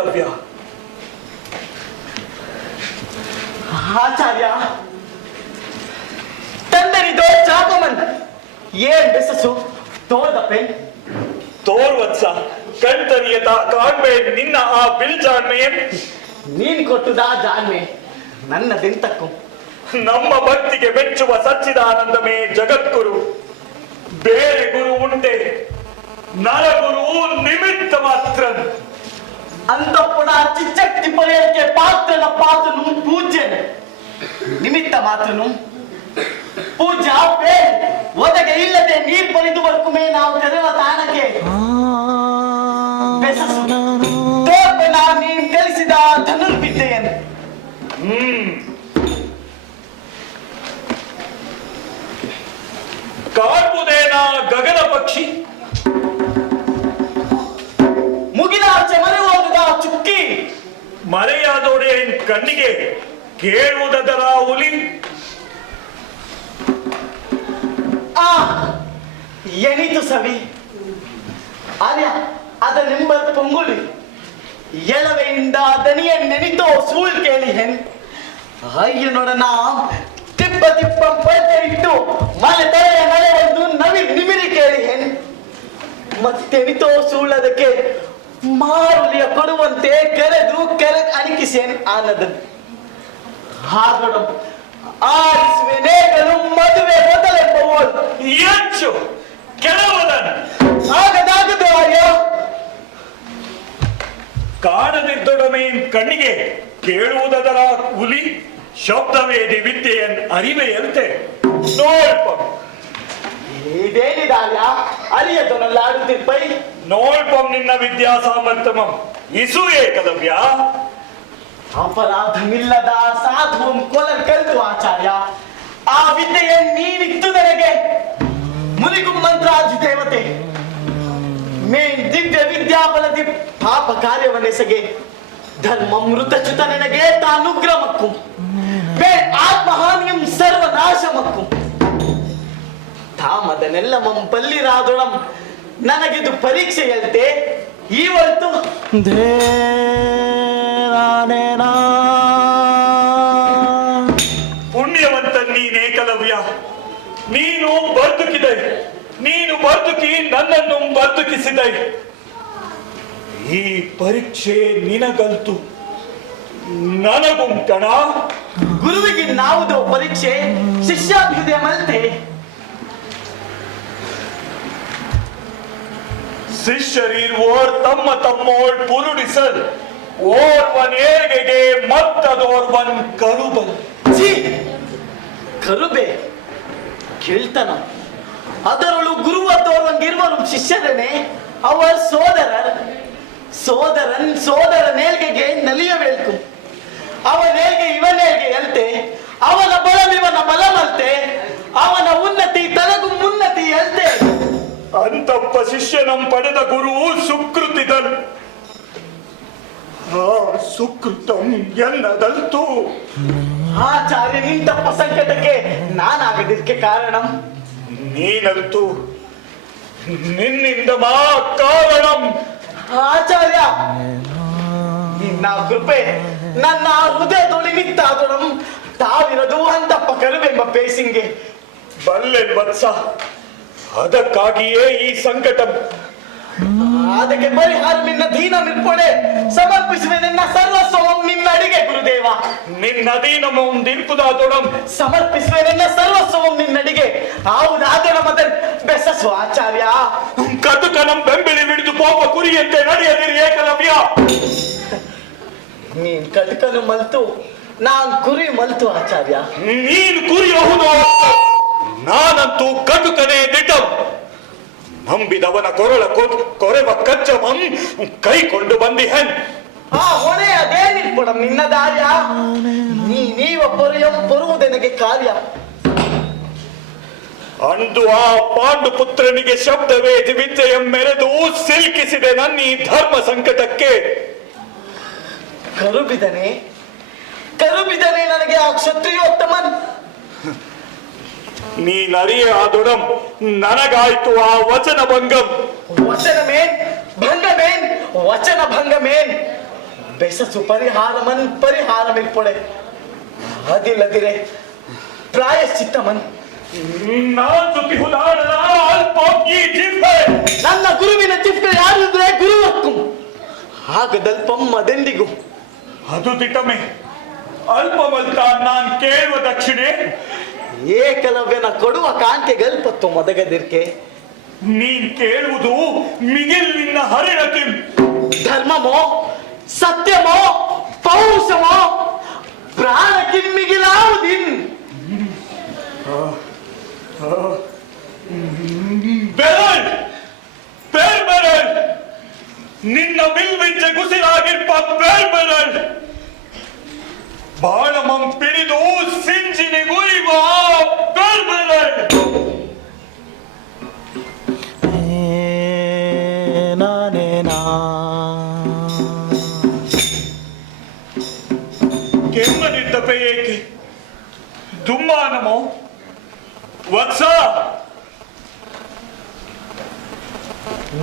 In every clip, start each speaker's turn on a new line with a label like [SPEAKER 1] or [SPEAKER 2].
[SPEAKER 1] ಏಕಲವ್ಯ
[SPEAKER 2] ಆಚಾರ್ಯ ತಂದರಿದೋ ಚಾಪಮನ್ ಏನ್ ಬೆಸಸು ತೋರ್ದಪ್ಪೆ
[SPEAKER 1] ತೋರ್ವತ್ಸ ಕಣ್ತರಿಯದ ಕಾಣ್ಬೆ ನಿನ್ನ ಆ ಬಿಲ್ ಜಾಣ್ಮೆ.
[SPEAKER 2] ನೀನ್ ಕೊಟ್ಟುದಾ ಜಾಣ್ಮೆ. ನನ್ನದೆಂತಕ್ಕೂ
[SPEAKER 1] ನಮ್ಮ ಭಕ್ತಿಗೆ ಮೆಚ್ಚುವ ಸಚ್ಚಿದಾನಂದಮೇ ಜಗದ್ಗುರು. ಬೇರೆ ಗುರು ಉಂಟೆ. ನರಗುರು ನಿಮಿತ್ತ ಮಾತ್ರ
[SPEAKER 2] ಅಂತಪ್ಪುಣ ಚಿಚ್ಚಕ್ತಿ ಪಡೆಯಕ್ಕೆ ಪಾತ್ರನ ಪಾತ್ರನು ಪೂಜ್ಯನು. ನಿಮಿತ್ತ ಮಾತ್ರನು ಪೂಜ್ಯ, ಪೇ, ಒದಗೆ ಇಲ್ಲದೆ ನೀರ್ ಬರಿದು ಬರ್ಕುಮೇ ನಾವು ತೆರವ ತಾಣಕ್ಕೆ. ಬೆಸಸು. ತೋರ್ಪೆ ನಾ ನೀನ್ ಕಲಿಸಿದ ಧನುರ್ವಿದ್ಯೆಯನ್ನು
[SPEAKER 1] ಹ್ಮ್ ಕಾಣುವುದೇನ ಗಗನ ಪಕ್ಷಿ. ಮರೆಯಾದೋಡೆ ಕಣ್ಣಿಗೆ ಕೇಳುವುದರ ಹುಲಿ.
[SPEAKER 2] ಆ, ಎನಿತು ಸವಿ. ಅದ ನಿಂಬ ಪೊಂಗುಲಿ ಎಳವೆಯಿಂದ ದನಿಯ ನೆನಿತೋ ಸೂಳ್ ಕೇಳಿ ಹೆನ್ ಅಯ್ಯನೊಡನ ತಿಪ್ಪ ತಿಪ್ಪ ಪಲ್ಟೆ ಇಟ್ಟು ಮಲೆ ತಲೆಯ ಮಳೆ ಎಂದು ನವಿ ನಿಮಿರಿ ಕೇಳಿ ಹೆನ್ ಮತ್ತೆನಿತೋ ಸೂಳದಕ್ಕೆ ಮಾರುಲಿಯ ಕೊಡುವಂತೆ ಕರೆದು ಕೆರೆ ಅಣಿಕಿಸೇನ್ ಆನದ ಹಾಗಡು ಆರಿಸುವೆನೇಗಲು ಮದುವೆ ಮೊದಲೆಂಬುವಳು
[SPEAKER 1] ಹೆಚ್ಚು ಕೆಲವದನ್
[SPEAKER 2] ಆಗದಾಗದು ಆರ್ಯ
[SPEAKER 1] ಕಾಣದಿದ್ದೊಡಮೆ ಕಣ್ಣಿಗೆ ಕೇಳುವುದರ ಹುಲಿ ಶಬ್ದವೇದಿ ವಿದ್ಯೆಯನ್ ಅರಿವೆಯಂತೆ. ನೋಡ್ಪ
[SPEAKER 2] ಇದೇನಿದಾರ್ಯ ಅರಿಯದೊನಲ್ಲಾಡುತ್ತಿರ್ಪೈ
[SPEAKER 1] ನೋಡ್ಪಂ ನಿನ್ನ ವಿದ್ಯಾ ಸಾಮರ್ಥ್ಯಮಂ. ಇಸು ಏಕಲವ್ಯ
[SPEAKER 2] ಅಪರಾಧವಿಲ್ಲದ ಸಾಧುವಂ ಕೊಲ ಕಲ್ತು ಆಚಾರ್ಯ. ಆ ವಿದ್ಯೆಯ ನೀನಿತ್ತು ನನಗೆ. ಮುನಿಗು ದೇವತೆ. ಮೇನ್ ದಿವ್ಯ ವಿದ್ಯಾಬಲದಿ ಪಾಪ ಕಾರ್ಯವನ್ನೆಸಗೆ. ಧರ್ಮ ಮೃತಚ್ಯುತ ನನಗೆ ತಾನುಗ್ರಮಕ್ಕು ಮೇ ಆತ್ಮಹಾನಿಯಂ ಸರ್ವನಾಶಮಕ್ಕು. ತಾಮದನೆಲ್ಲ ಮಂ ಪಲ್ಲಿರಾದೊಳಂ ನನಗಿದು ಪರೀಕ್ಷೆಯಂತೆ ಇವತ್ತು
[SPEAKER 1] ಪುಣ್ಯವಂತ ನೀನೇ ಕಲವ್ಯ. ನೀನು ಬದುಕಿದೆ. ನೀನು ಬದುಕಿ ನನ್ನನ್ನು ಬದುಕಿಸಿದೆ. ಈ ಪರೀಕ್ಷೆ ನಿನಗಂತು ನನಗುಂಟಣ?
[SPEAKER 2] ಗುರುವಿಗೆ ನಾವುದು ಪರೀಕ್ಷೆ ಶಿಷ್ಯಾಭ್ಯುದಯ ಮಲ್ತೆ.
[SPEAKER 1] ಶಿಷ್ಯರಿರುವೋರ್ ತಮ್ಮ ತಮ್ಮೋಳ್ ಪುರುಡಿಸಲ್. ಓರ್ವನ್ ಏರ್ಗೆಗೆ ಮತ್ತದೋರ್ವನ್ ಕರುಬಲ್!
[SPEAKER 2] ಕರುಬೆ, ಕೇಳ್ತನ. ಅದರಳು ಗುರುವತ್ತೋರ್ವಂಗಿರುವರು ಶಿಷ್ಯರನೆ. ಅವ ಸೋದರ ಸೋದರನ್ ಸೋದರ ನೇಲ್ಗೆಗೆ ನಲಿಯಬೇಕು ಅವ ನೇಲ್ಗೆ ಇವನೇಲ್ಗೆ ಅಂತೆ ಅವನ ಬಲವಿವನ ಬಲಮಲ್ತೆ. ಅವನ ಉನ್ನತಿ ತನಗೂ ಮುನ್ನತಿ ಎಲ್ತೆ
[SPEAKER 1] ಅಂತಪ್ಪ ಶಿಷ್ಯನಂ ಪಡೆದ ಗುರು ಸುಕೃತಿದನು. ಆ ಸುಕೃತಂ ಎನ್ನದಲ್ತು
[SPEAKER 2] ಆಚಾರ್ಯ ನಿಂತಪ್ಪ ಸಂಕಟಕ್ಕೆ ನಾನಾಗದಿದ್ದಕ್ಕೆ ಕಾರಣ?
[SPEAKER 1] ನೀನಂತು ನಿನ್ನಿಂದ ಮಾ ಕಾರಣ.
[SPEAKER 2] ಆಚಾರ್ಯ ನಿನ್ನ ಕೃಪೆ ನನ್ನ ಹೃದಯದೊಳಿ ನಿತ್ತಾದೊಡಂ ತಾವಿರದು ಅಂತಪ್ಪ ಕರುವೆಂಬ ಪೇಸಿಂಗೆ
[SPEAKER 1] ಬಲ್ಲೆ ವತ್ಸ ಅದಕ್ಕಾಗಿಯೇ ಈ ಸಂಕಟ
[SPEAKER 2] ಅದಕ್ಕೆ ಪರಿಹಾರ ನಿನ್ನ ದೀನ ನಿರ್ಪಣೆ ಸಮರ್ಪಿಸುವೆ ನಿನ್ನ ಸರ್ವಸ್ವಂ ನಿನ್ನ ಅಡಿಗೆ ಗುರುದೇವ.
[SPEAKER 1] ನಿನ್ನ ಅಧೀನಮಂ ದಿಲ್ಪುದಾದೊಡಂ
[SPEAKER 2] ಸಮರ್ಪಿಸುವೆ ನಿನ್ನ ಸರ್ವಸ್ವಂ ನಿನ್ನಡಿಗೆ ಆವುದಾದೊಡ ಮದ ಬೆಸಸು ಆಚಾರ್ಯ.
[SPEAKER 1] ಕದುಕನಂ ಬೆಂಬಲಿ ಬಿಡಿದು ಪೋಪ ಕುರಿಯಂತೆ ನಡೆಯದಿರಿ ಏಕಲವ್ಯ.
[SPEAKER 2] ನೀನ್ ಕದುಕನು ಮಲ್ತು ನಾನ್ ಕುರಿ ಮಲ್ತು ಆಚಾರ್ಯ.
[SPEAKER 1] ನೀನು ಕುರಿಯಹುದು ನಾನಂತೂ ಕಟುಕನೇ ದಿಟಂ. ನಂಬಿದವನ ಕೊರಳ ಕೊರೆವ ಕಚ್ಚಮಂ ಕೈಕೊಂಡು ಬಂದಿಹೆನ್.
[SPEAKER 2] ಆ ಹೊಣೆ ಅದೇನಿರ್ಪಡ ನಿನ್ನ ದಾರ್ಯ. ನೀ ನೀವ ಪೊರೆಯಂ ಬರುವುದೆನಗೆ ಕಾರ್ಯ.
[SPEAKER 1] ಅಂದು ಆ ಪಾಂಡು ಪುತ್ರನಿಗೆ ಶಬ್ದವೇ ವಿದ್ಯೆಯ ಮೆರೆದು ಸಿಲ್ಕಿಸಿದೆ ನನ್ನ ಈ ಧರ್ಮ ಸಂಕಟಕ್ಕೆ.
[SPEAKER 2] ಕರುಬಿದನೆ. ಕರುಬಿದನೆ ನನಗೆ ಆ ಕ್ಷತ್ರಿಯೋತ್ತಮನ್.
[SPEAKER 1] ನೀನರಿಯ ಅದುಡಂ ನನಗಾಯ್ತು ಆ ವಚನ ಭಂಗಂ.
[SPEAKER 2] ವಚನ ಮೇನ್ ಭಂಗ ಮೇನ್ ವಚನ ಭಂಗ ಮೇನ್ ಬೆಸಸು ಪರಿಹಾರಮನ್ ಮನ್ ಅದಿಲ್ಲದಿರೆ ಪ್ರಾಯಶ್ಚಿತ್ತಮನ್.
[SPEAKER 1] ಅದಿಲ್ಲದಿರೆ ಪ್ರಾಯಶ್ಚಿತ್ತ ಮನ್ ಅಲ್ಪ ಈ ಜಿಂಬೆ
[SPEAKER 2] ನನ್ನ ಗುರುವಿನ ಚಿಪ್ಪ ಯಾರಿದ್ರೆ ಗುರುವಕ್ಕೂ? ಆಗದಲ್ಪಂ ಅದೆಂದಿಗೂ
[SPEAKER 1] ಅದು ದಿಟಮೆ. ಅಲ್ಪಮಲ್ತ ನಾನ್ ಕೇಳುವ ದಕ್ಷಿಣೆ.
[SPEAKER 2] ಏಕಲವ್ಯನ ಕೊಡುವ ಕಾಂತಿಗಲ್ಪತ್ತು ಮೊದಗದಿರ್ಕೆ.
[SPEAKER 1] ನೀನ್ ಕೇಳುವುದು ಮಿಗಿಲ್ ನಿನ್ನ ಹರಿಣಕ್ಕೆ
[SPEAKER 2] ಧರ್ಮಮೋ ಸತ್ಯಮೋ ಪೌರುಷಮೋ ಪ್ರಾಣಕ್ಕಿನ್ಮಿಗಿಲಾವುದಿನ್
[SPEAKER 1] ಬೆರಳ್ ಪೇರ್ ಬೆರಳ್ ನಿನ್ನ ಬಿಲ್ವಿಂಚ ಗುಸಿರಾಗಿರ್ಪ ಬೇರ್ ಬೆರಳ್ ಬಾಳಮಂ ಪಿಡಿದು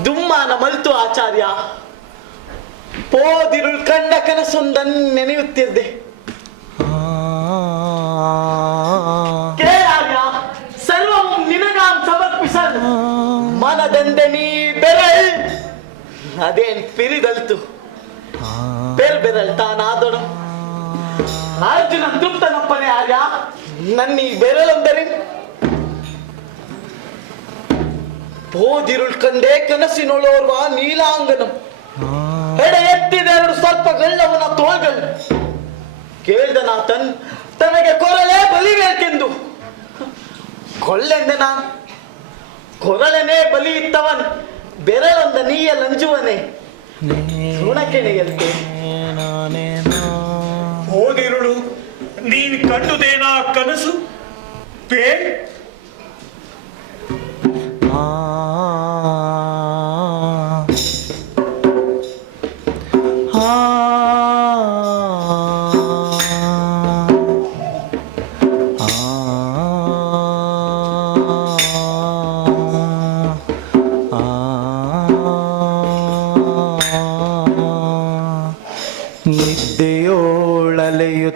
[SPEAKER 2] ದುಮ್ಮಾನ ಮಲ್ತು ಆಚಾರ್ಯ. ಪೋದಿರುಳ್ ಕಂಡ ಕನಸೊಂದನ್ ನೆನೆಯುತ್ತಿದ್ದೆ ಕೇಳಾರ್ಯ ಸರ್ವಂ ನಿನಗಾಂ ಸಮರ್ಪಿಸಲ್. ಮನದಂದೆ ನೀ ಬೆರಳ್. ಅದೇನ್ ಪಿರಿದಲ್ತು. ಬೆಲ್ ಬೆರಳ್ ತಾನಾದೊಡು ಅರ್ಜುನ ತೃಪ್ತನಪ್ಪನೆ ಆರ್ಯ. ನನ್ನೀ ಬೆರಳೊಂದರಿ ಪೋದಿರುಳ್ ಕಂಡೆ ಕನಸಿನೊಳೋರ್ವ ನೀಲಾಂಗನಂ. ಎಡೆ ಎತ್ತಿದೆ ಎರಡು ಸ್ವಲ್ಪ ಗಳ್ಳವನ ತೋಳ್ಗಳು. ಕೇಳ್ದನಾಥನ್ ತನಗೆ ಕೊರಲೇ ಬಲಿಬೇಕೆಂದು ಕೊಳ್ಳೆಂದೆ ನಾ ಕೊರಳೆನೇ ಬಲಿ ಇತ್ತವನ್ ಬೆರಳೊಂದ ನೀಯ ಲಂಜುವನೆ.
[SPEAKER 1] ಓದಿರುಳು ನೀನ್ ಕಂಡುದೇನಾ ಕನಸು? ಪೇ?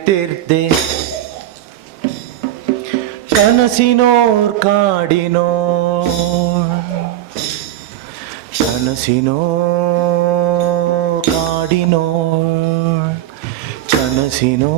[SPEAKER 3] ನಿದ್ದೆಯೋಳಲೆಯುತ್ತಿರ್ದೆ ಕನಸಿನೋರ್ ಕಾಡಿನೋ ಕನಸಿನೋ ಕಾಡಿನೋ ಕನಸಿನೋ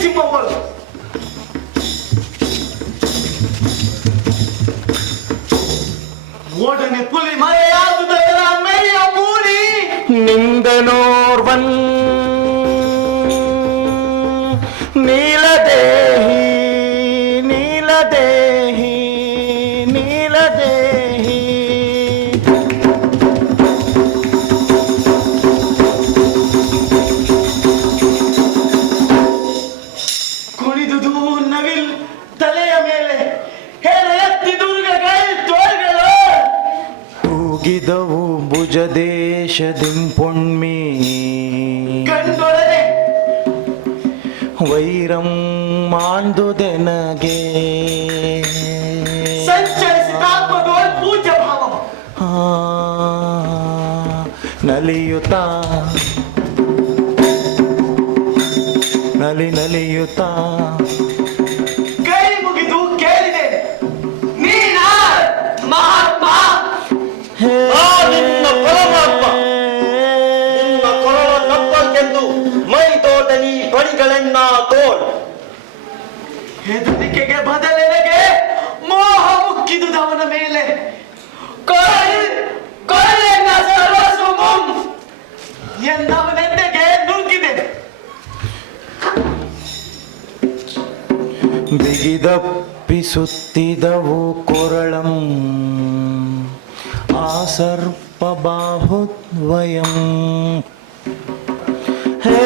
[SPEAKER 2] ಚಿಮ್ಮವರು ಓಡನೆ ಪುಲಿ ಮರೆಯಾದುದರ ಕಂಡೊಡನೆ
[SPEAKER 3] ವೈರಂ ಮಾಂದುದೆನಗೆ ನಲಿಯುತ್ತ. ನಲಿ ನಲಿಯುತ್ತ.
[SPEAKER 2] ಹೆದರಿಕೆಗೆ ಬದಲೆಗೆ ಮೋಹ ಮುಕ್ಕಿದುದು ಅವನ ಮೇಲೆ. ಎಂದವನೆಂದೆಗೆ ನುಗ್ಗಿದೆ
[SPEAKER 3] ಬಿಗಿದಪ್ಪಿಸುತ್ತಿದವು ಕೊರಳಂ ಆ ಸರ್ಪ ಬಾಹುದ್ವಯಂ ಹೇ